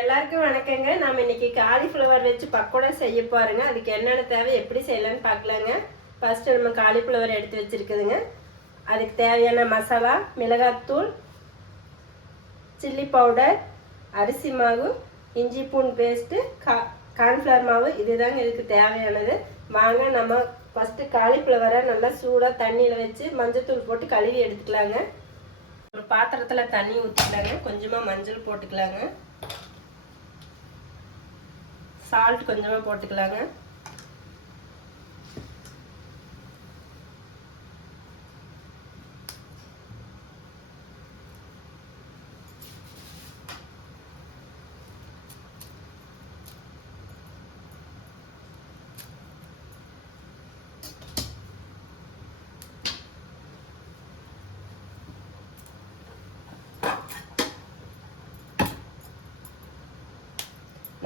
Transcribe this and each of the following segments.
எல்லாருக்கும் வணக்கங்க. நாம இன்னைக்கு காலிஃப்ளவர் வச்சு பக்கோடா செய்ய போறோங்க. அதுக்கு என்னென்ன தேவை எப்படி செய்யலாம்னு பார்க்கலாங்க. ஃபர்ஸ்ட் நம்ம காலிஃப்ளவர் எடுத்து வச்சிருக்குதுங்க. அதுக்கு தேவையான மசாலா மிளகாத்தூள், சில்லி பவுடர், அரிசி மாவு, இஞ்சி பூண்டு பேஸ்ட்டு, கார்ன்ஃப்ளவர் மாவு இதுதாங்க இதுக்கு தேவையானது. வாங்க நம்ம ஃபஸ்ட்டு காலிஃப்ளவரை நல்லா சூடாக தண்ணியில் வச்சு மஞ்சத்தூள் போட்டு கழுவி எடுத்துக்கலாங்க. ஒரு பாத்திரத்தில் தண்ணி ஊற்றிக்கலாங்க. கொஞ்சமாக மஞ்சள் போட்டுக்கலாங்க. சால்ட் கொஞ்சமாக போட்டுக்கலாங்க.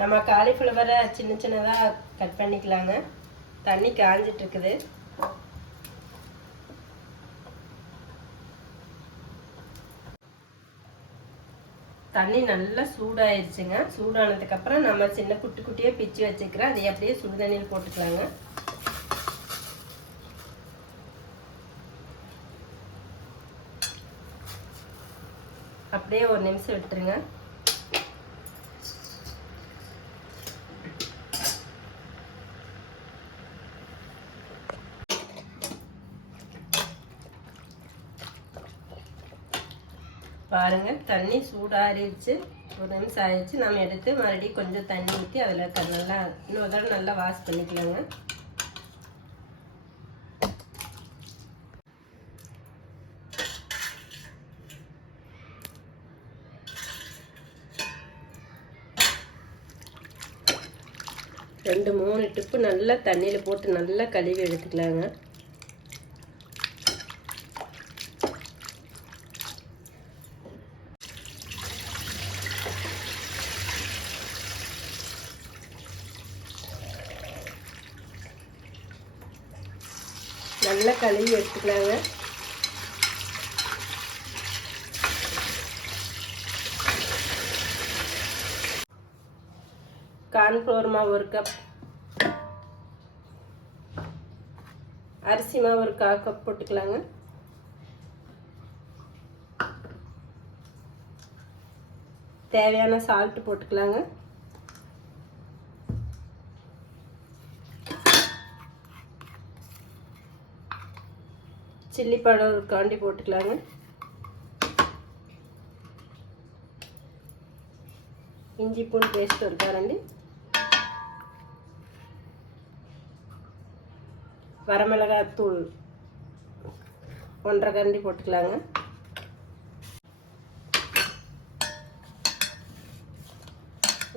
நம்ம காலிஃப்ளவரை சின்ன சின்னதாக கட் பண்ணிக்கலாங்க. தண்ணி காஞ்சிட்டு இருக்குது. தண்ணி நல்லா சூடாயிருச்சுங்க. சூடானதுக்கப்புறம் நம்ம சின்ன குட்டி குட்டியாக பிச்சு வச்சுக்கிறோம். அதை அப்படியே சுடு தண்ணியில் போட்டுக்கலாங்க. அப்படியே ஒரு நிமிஷம் விட்டுருங்க. பாருங்க தண்ணி சூடாறிடுச்சு. ஒரு நிமிஷம் ஆயிடுச்சு. நம்ம எடுத்து மறுபடியும் கொஞ்சம் தண்ணி ஊற்றி அதில் நல்லா இன்னொரு தடவை நல்லா வாஷ் பண்ணிக்கலாங்க. ரெண்டு மூணு டிப்பு நல்லா தண்ணியில் போட்டு நல்லா கழுவி எடுத்துக்கலாங்க. நல்லா கழுவி எடுத்துக்கலாங்க. கார்ன்ஃப்ளவர் மாவு ஒரு கப், அரிசி மாவு ஒரு 1/4 கப் போட்டுக்கலாங்க. தேவையான சால்ட் போட்டுக்கலாங்க. சில்லி பவுடர் ஒரு காண்டி போட்டுக்கலாங்க. இஞ்சி பூண்டு பேஸ்ட் ஒரு கரண்டி, வரமிளகாய் தூள் 1/2 கரண்டி போட்டுக்கலாங்க.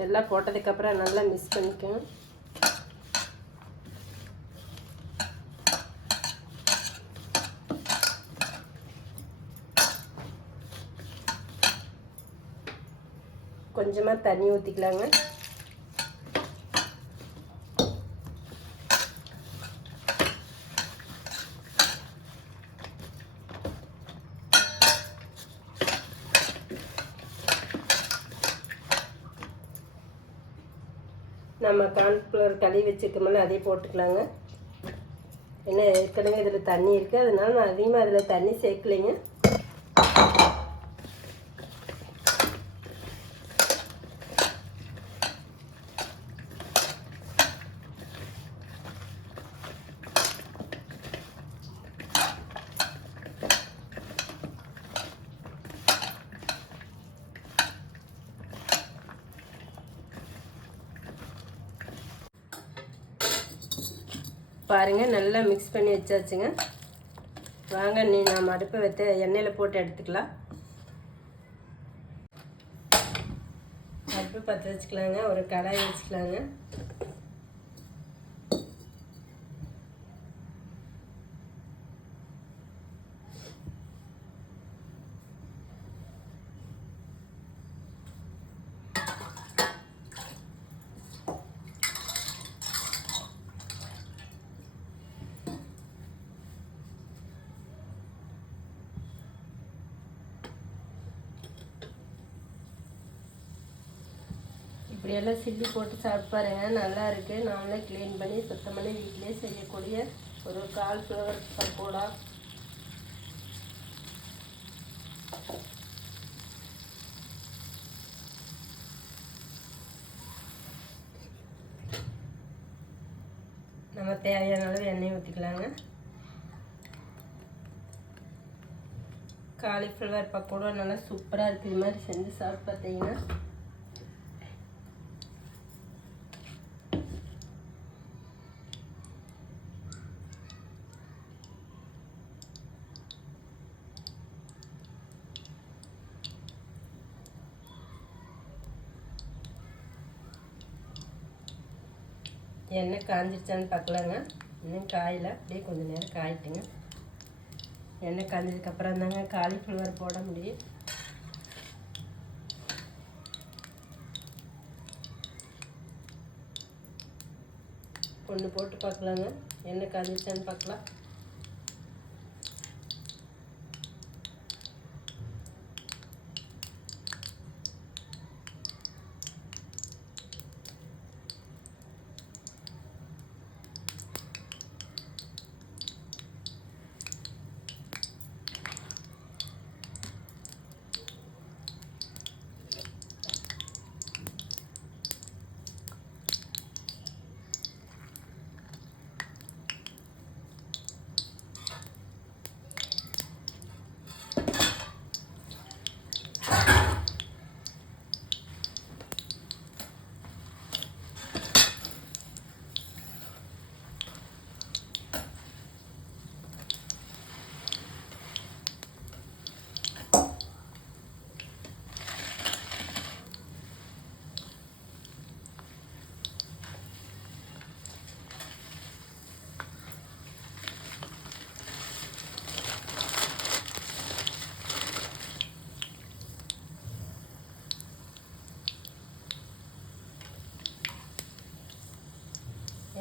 எல்லாம் போட்டதுக்கப்புறம் நல்லா மிக்ஸ் பண்ணிக்கோங்க. கொஞ்சமாக தண்ணி ஊற்றிக்கலாங்க. நம்ம கார்ன்ஃப்ளவர் கழுவி வச்சுருக்கோம்ல அதே போட்டுக்கலாங்க. ஏன்னா ஏற்கனவே இதில் தண்ணி இருக்குது, அதனால நான் அதிகமாக அதில் தண்ணி சேர்க்கலைங்க. பாருங்கள் நல்லா மிக்ஸ் பண்ணி வச்சாச்சுங்க. வாங்க நாம் அடுப்பை வைத்து எண்ணெயில் போட்டு எடுத்துக்கலாம். அடுப்பு பற்ற வச்சுக்கலாங்க. ஒரு கடாய் வச்சுக்கலாங்க. இப்படியெல்லாம் சில்லி போட்டு சாப்பிட்டு பாருங்க, நல்லா இருக்குது. நாமளே க்ளீன் பண்ணி சுத்தம் பண்ணி வீட்டிலே செய்யக்கூடிய ஒரு காலிஃப்ளவர் பக்கோடா. நம்ம தேவையான அளவு எண்ணெய் ஊற்றிக்கலாங்க. காலிஃப்ளவர் பக்கோடா நல்லா சூப்பராக இருக்குது. இது மாதிரி செஞ்சு சாப்பிட்டு பார்த்தீங்கன்னா எண்ணெய் காஞ்சிருச்சான்னு பார்க்கலாங்க. இன்னும் காயில் அப்படியே கொஞ்சம் நேரம் காயிட்டுங்க. எண்ணெய் காய்ஞ்சதுக்கப்புறம் தாங்க காலிஃப்ளவர் போட முடியும். ஒன்று போட்டு பார்க்கலாங்க. எண்ணெய் காய்ஞ்சிச்சான்னு பார்க்கலாம்.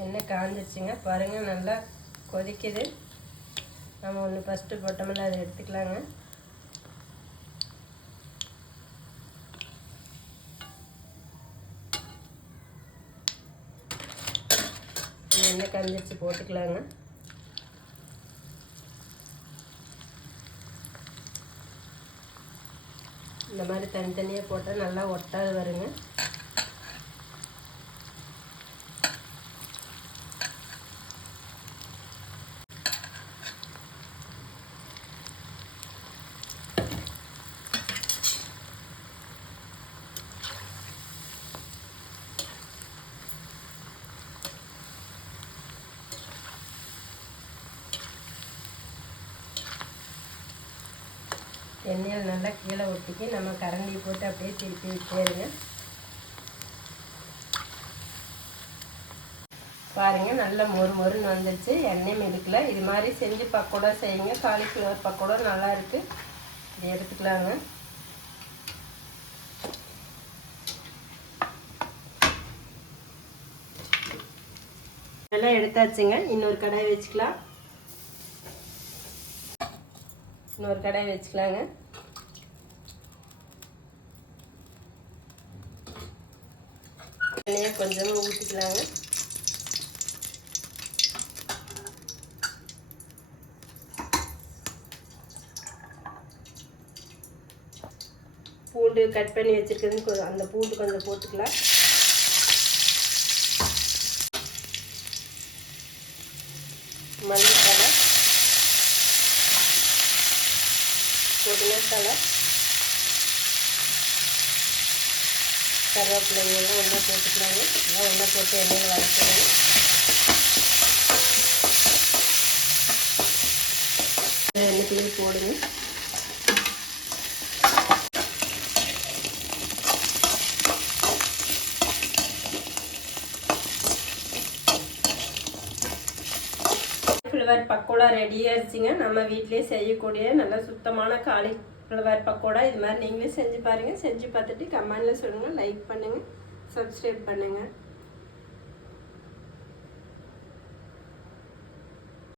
எண்ணெய் காஞ்சிருச்சுங்க பாருங்கள், நல்லா கொதிக்குது. நம்ம ஒன்று ஃபஸ்ட்டு போட்டோம்ல அதை எடுத்துக்கலாங்க. எண்ணெய் காஞ்சிருச்சு, போட்டுக்கலாங்க. இந்த மாதிரி தனித்தனியாக போட்டால் நல்லா ஒட்டாது வருங்க. எண்ணெயில் நல்லா கீழே ஒட்டிக்கி நம்ம கரண்டி போட்டு அப்படியே திருப்பி விட்டுருங்க. பாருங்கள், நல்லா மொறு மொறுன்னு வந்துடுச்சு. எண்ணெய் மிதுக்கல. இது மாதிரி செஞ்சு பக்கோடா செய்யுங்க. காலிஃப்ளவர் பக்கோடா நல்லா இருக்குது. இது எடுத்துக்கலாங்க. எல்லாம் எடுத்தாச்சுங்க. இன்னொரு கடாய் வச்சுக்கலாம். இன்னொரு கடாய் வச்சுக்கலாங்க. எண்ணெயை கொஞ்சமாக ஊற்றிக்கலாங்க. பூண்டு கட் பண்ணி வச்சுருக்கிறது அந்த பூண்டு கொஞ்சம் போட்டுக்கலாம். மல்லித்தலை, புதினாத்தலை, கருவேப்பிலைங்கெல்லாம் ஒன்றா போட்டுக்கலாங்க. எல்லாம் ஒன்றா போட்டு எண்ணெயில் வதக்கணும். எண்ணெய் போடுங்க. காலிஃப்ளவர் பக்கோடா ரெடி ஆயிடுச்சுங்க. நம்ம வீட்டிலே செய்யக்கூடிய நல்ல சுத்தமான காலிஃப்ளவர் பக்கோடா. இது மாதிரி நீங்களே செஞ்சு பாருங்கள். செஞ்சு பார்த்துட்டு கமெண்டில் சொல்லுங்கள். லைக் பண்ணுங்கள், சப்ஸ்கிரைப் பண்ணுங்கள்.